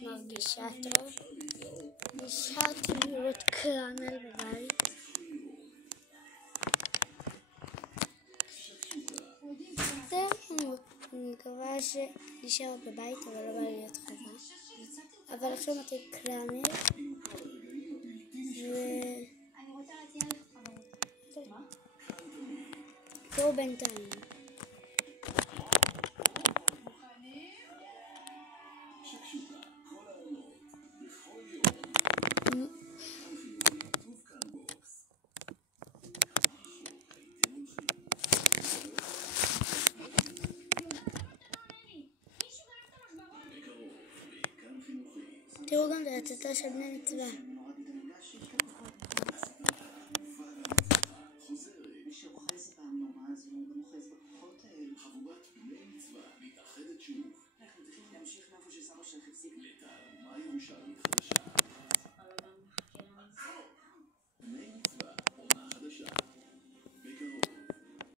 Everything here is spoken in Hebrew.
מרגישה טוב. נשארתי לראות קרמל בבית. זהו, אני מקווה שנשאר בבית, אבל לא בא להיות חזק. אבל עכשיו מתי קרמל. זהו בינתיים. תראו גם את ההצצה של בני מצווה.